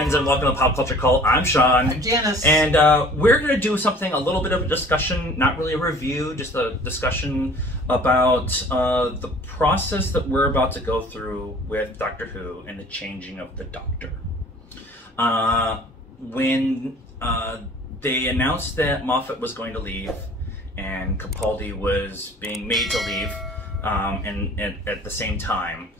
Shenanigans, and welcome to Pop Culture Cult. I'm Sean. I'm Janice. And we're going to do something, a little bit of a discussion, not really a review, just a discussion about the process that we're about to go through with Doctor Who and the changing of the Doctor. When they announced that Moffat was going to leave and Capaldi was being made to leave, and at the same time,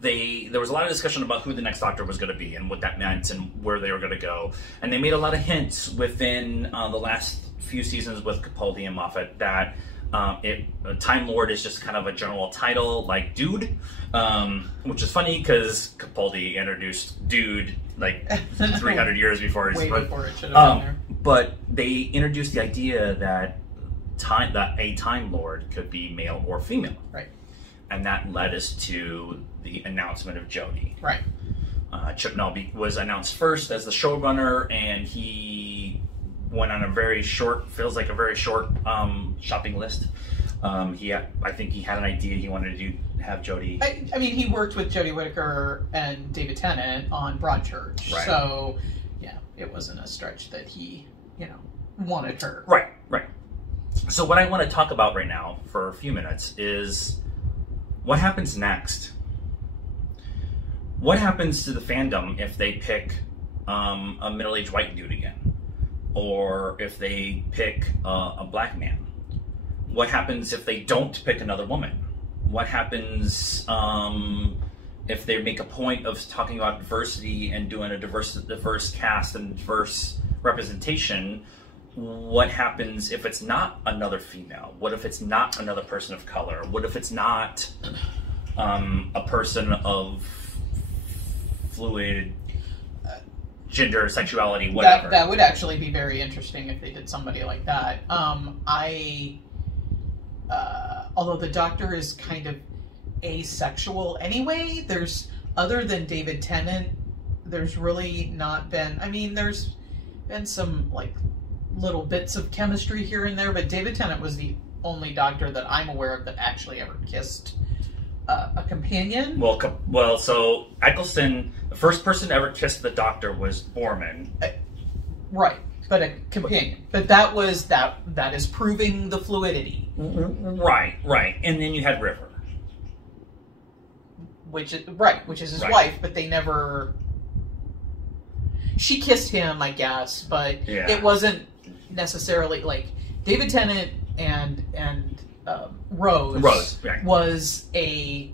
there was a lot of discussion about who the next Doctor was going to be and what that meant and where they were going to go. And they made a lot of hints within the last few seasons with Capaldi and Moffat that Time Lord is just kind of a general title, like Dude, which is funny because Capaldi introduced Dude like 300 years before. Way before it should have been there. But they introduced the idea that a Time Lord could be male or female. Right. And that led us to the announcement of Jodie. Right. Chip Nall was announced first as the showrunner, and he went on a very short, feels like a very short shopping list. I think he had an idea he wanted to have Jodie. I mean, he worked with Jodie Whittaker and David Tennant on Broadchurch, right. So yeah, it wasn't a stretch that he, wanted her. Right. So what I want to talk about right now for a few minutes is what happens next. What happens to the fandom if they pick a middle-aged white dude again? Or if they pick a black man? What happens if they don't pick another woman? What happens if they make a point of talking about diversity and doing a diverse cast and diverse representation? What happens if it's not another female? What if it's not another person of color? What if it's not a person of fluid gender, sexuality, whatever? That would actually be very interesting if they did somebody like that. Although the Doctor is kind of asexual anyway, other than David Tennant, there's really not been, there's been some, little bits of chemistry here and there, but David Tennant was the only Doctor that I'm aware of that actually ever kissed a companion. Well, so Eccleston, the first person to ever kiss the Doctor was Borman. Right, but a companion. But that is proving the fluidity. Right, and then you had River, which is his wife, but they never. She kissed him, I guess, but it wasn't necessarily David Tennant and Rose right. was a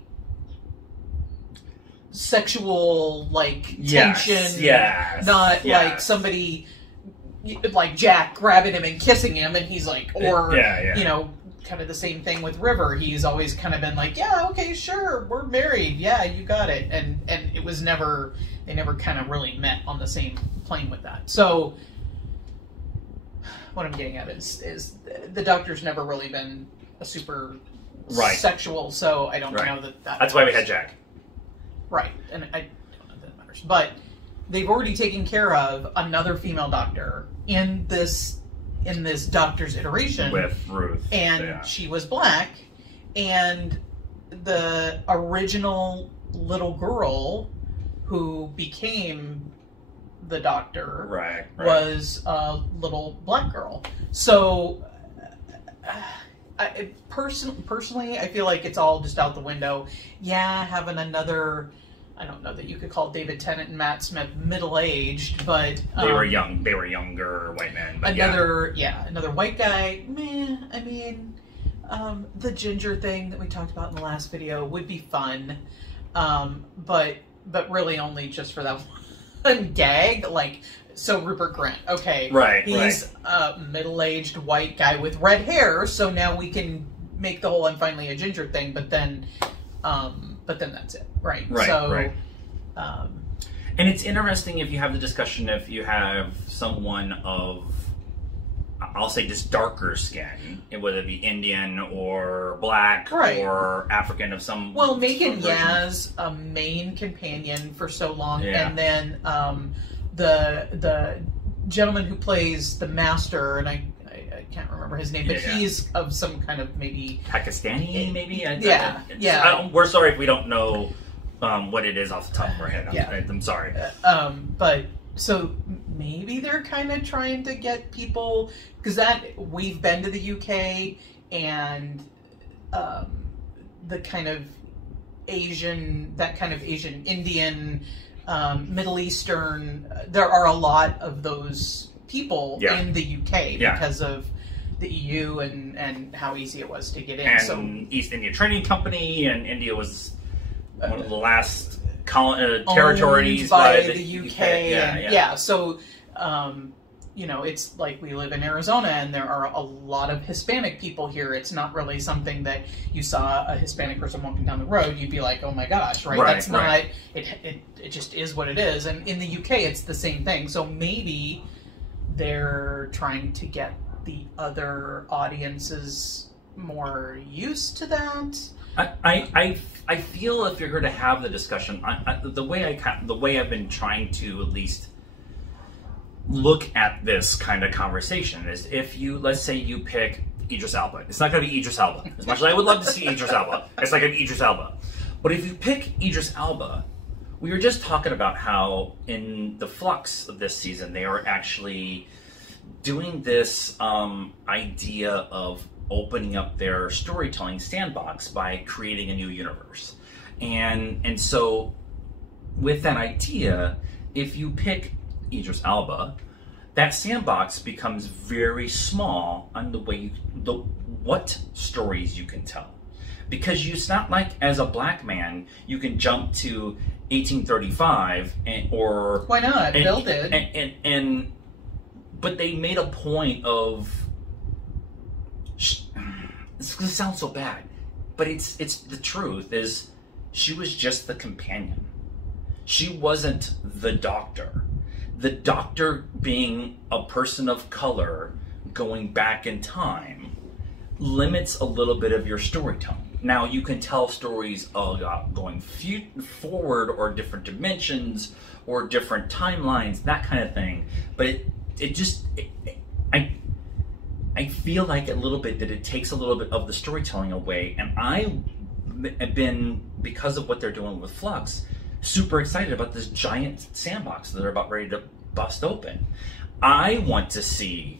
sexual tension, not like somebody like Jack grabbing him and kissing him, and he's kind of the same thing with River. He's always kind of been like, yeah, okay, sure, we're married, yeah, you got it, and it was never. They never kind of really met on the same plane with that. So, what I'm getting at is the Doctor's never really been a super sexual, so I don't know that That's why we had Jack. Right, and I don't know that it matters. But they've already taken care of another female Doctor in this Doctor's iteration. With Ruth. And she was black, and the original little girl who became the Doctor was a little black girl. So, personally, I feel like it's all just out the window. Yeah, having another, I don't know that you could call David Tennant and Matt Smith middle-aged, but they were young. They were younger white men. But another white guy. The ginger thing that we talked about in the last video would be fun, but really only just for that one gag. So Rupert Grint, okay, he's a middle-aged white guy with red hair, so now we can make the whole "I'm finally a ginger" thing. But then that's it, right? And it's interesting if you have the discussion if you have someone of, I'll say, just darker skin, whether it be Indian or black or African of some. Well, making Yaz a main companion for so long, and then the gentleman who plays the Master, and I can't remember his name, but he's of some kind of maybe Pakistani, maybe. We're sorry if we don't know what it is off the top of our head. I'm sorry. But so maybe they're kind of trying to get people, because we've been to the UK, and the kind of Asian Indian, Middle Eastern, there are a lot of those people in the UK because of the EU and how easy it was to get in. And East India Trading Company, and India was one of the last territories by the UK. So, it's like we live in Arizona, and there are a lot of Hispanic people here. It's not really something that you saw a Hispanic person walking down the road, you'd be like, oh my gosh, right? That's not, it just is what it is. And in the UK, it's the same thing. So maybe they're trying to get the other audiences more used to that. I feel if you're going to have the discussion, the way I've been trying to at least look at this kind of conversation is, if let's say you pick Idris Elba. It's not going to be Idris Elba. As much as I would love to see Idris Elba, it's not going to be Idris Elba. But if you pick Idris Elba, we were just talking about how in the flux of this season, they are actually doing this idea of opening up their storytelling sandbox by creating a new universe. And so with that idea, if you pick Idris Elba, that sandbox becomes very small on what stories you can tell. Because it's not like, as a black man, you can jump to 1835 or... Why not? Bill did. But they made a point of... This is going to sound so bad, but it's the truth, is she was just the companion. She wasn't the doctor. The doctor, being a person of color going back in time, limits a little bit of your storytelling. Now, you can tell stories about going forward, or different dimensions, or different timelines, that kind of thing, but I feel like a little bit that it takes a little bit of the storytelling away, and I have been, because of what they're doing with Flux, super excited about this giant sandbox that they're about ready to bust open. I want to see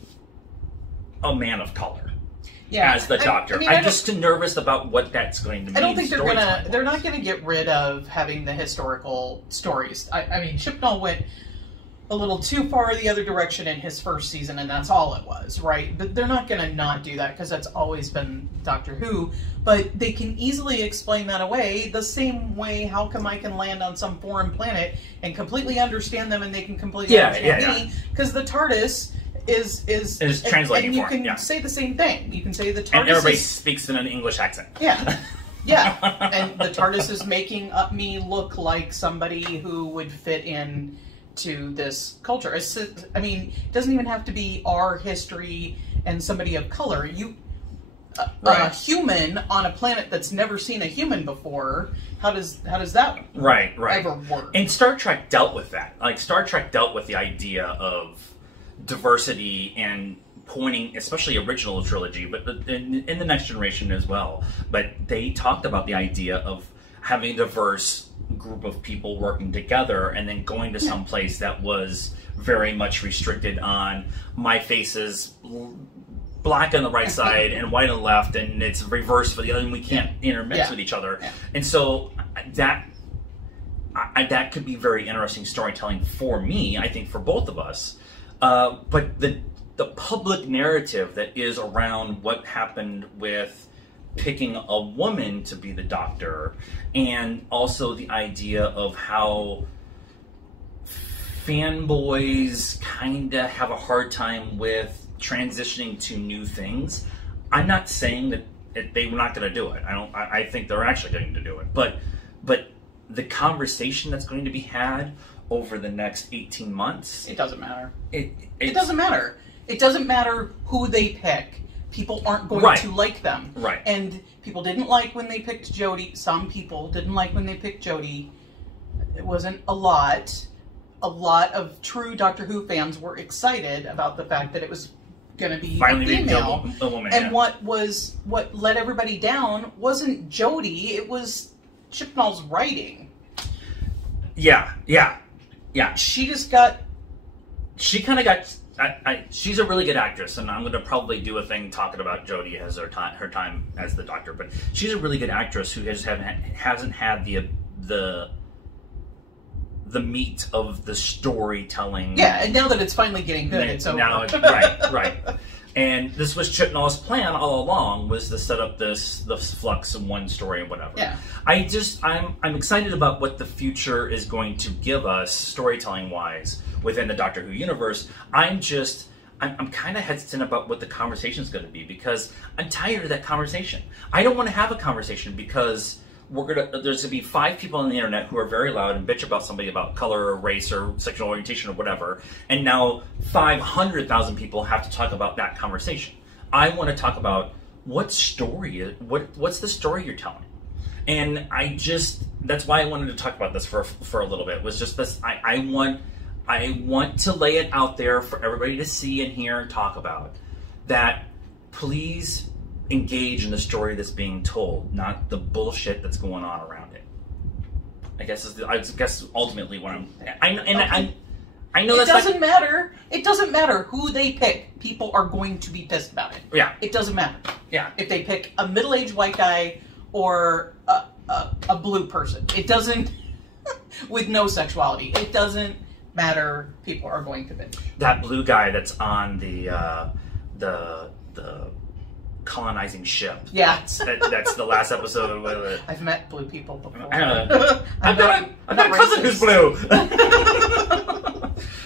a man of color as the doctor. I'm just nervous about what that's going to mean. I don't think they're not going to get rid of having the historical stories. I mean, Chibnall went a little too far the other direction in his first season, and that's all it was, right? But they're not going to not do that, because that's always been Doctor Who. But they can easily explain that away the same way. How come I can land on some foreign planet and completely understand them, and they can completely understand me? Because the TARDIS is translating, and you can say the same thing. You can say the TARDIS, and everybody speaks in an English accent. Yeah. Yeah, and the TARDIS is making me look like somebody who would fit in to this culture. It doesn't even have to be our history and somebody of color. A human on a planet that's never seen a human before, how does that ever work? And Star Trek dealt with that. Like, Star Trek dealt with the idea of diversity and pointing, especially original trilogy, but in the Next Generation as well. But they talked about the idea of having a diverse group of people working together, and then going to some place that was very much restricted on, my face is black on the right side and white on the left, and it's reversed for the other, and we can't intermix with each other. And so that could be very interesting storytelling for me, I think for both of us. But the public narrative that is around what happened with picking a woman to be the doctor, and also the idea of how fanboys kind of have a hard time with transitioning to new things. I'm not saying that they were not going to do it. I think they're actually going to do it. But the conversation that's going to be had over the next 18 months... It doesn't matter. It doesn't matter. It doesn't matter who they pick. People aren't going to like them. Right. And people didn't like when they picked Jodie. Some people didn't like when they picked Jodie. It wasn't a lot. A lot of true Doctor Who fans were excited about the fact that it was going to be finally a female. A woman, and what let everybody down wasn't Jodie. It was Chibnall's writing. Yeah. She just got... She kind of got... she's a really good actress, and I'm going to probably do a thing talking about Jodie as her time as the Doctor, but she's a really good actress who hasn't had the meat of the storytelling. Yeah, and now that it's finally getting good, it's over. Now right. And this was Chibnall's plan all along, was to set up the flux in one story and whatever. Yeah. I'm excited about what the future is going to give us storytelling wise within the Doctor Who universe. I'm kind of hesitant about what the conversation is going to be, because I'm tired of that conversation. I don't want to have a conversation because there's going to be 5 people on the internet who are very loud and bitch about somebody about color or race or sexual orientation or whatever, and now 500,000 people have to talk about that conversation. I want to talk about what's the story you're telling. And that's why I wanted to talk about this for a little bit, was just this. I want to lay it out there for everybody to see and hear and talk about, that please engage in the story that's being told, not the bullshit that's going on around it. I guess ultimately what I know it doesn't matter. It doesn't matter who they pick. People are going to be pissed about it. Yeah. It doesn't matter. Yeah. If they pick a middle-aged white guy or a blue person, it doesn't. With no sexuality, it doesn't matter. People are going to bitch. That blue guy that's on the colonizing ship. Yeah. That's the last episode with it. I've met blue people before. I've got a cousin who's blue.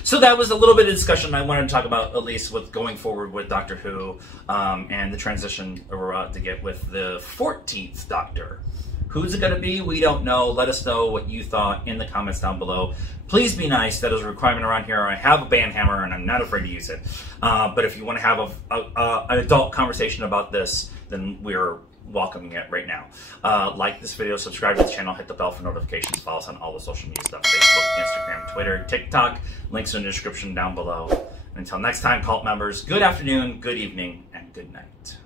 So that was a little bit of discussion I wanted to talk about, at least with going forward with Doctor Who, and the transition we're about to get with the 14th Doctor. Who's it going to be? We don't know. Let us know what you thought in the comments down below. Please be nice. That is a requirement around here. I have a band hammer, and I'm not afraid to use it. But if you want to have an adult conversation about this, then we're welcoming it right now. Like this video, subscribe to the channel, hit the bell for notifications, follow us on all the social media stuff, Facebook, Instagram, Twitter, TikTok. Links in the description down below. Until next time, cult members, good afternoon, good evening, and good night.